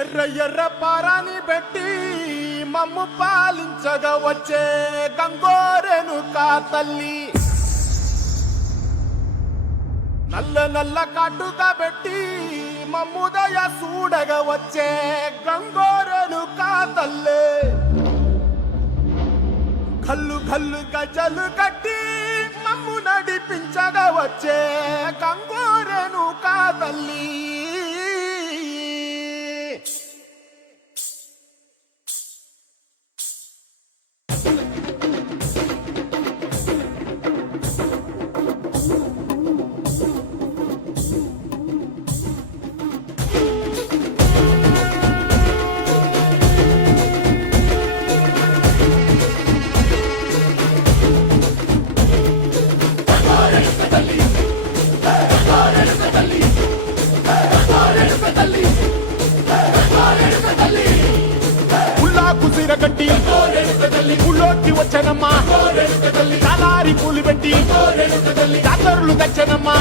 ఎర్ర ఎర్ర పారాని పెట్టి మమ్ము పాలించగా వచ్చే గంగోరెను కా తల్లి, నల్ల నల్ల కాటుగా పెట్టి మమ్ముదయ చూడగా వచ్చే గంగోరెను కా తల్లి, కల్లు కల్లు గజలు కట్టి మమ్ము నడిపించగా వచ్చే గంగోరెను కా తల్లి. కుసిరగట్టి పుల్లోకి వచ్చనమ్మా, తలారి పూలు పెట్టి జాతరులు తెచ్చనమ్మా.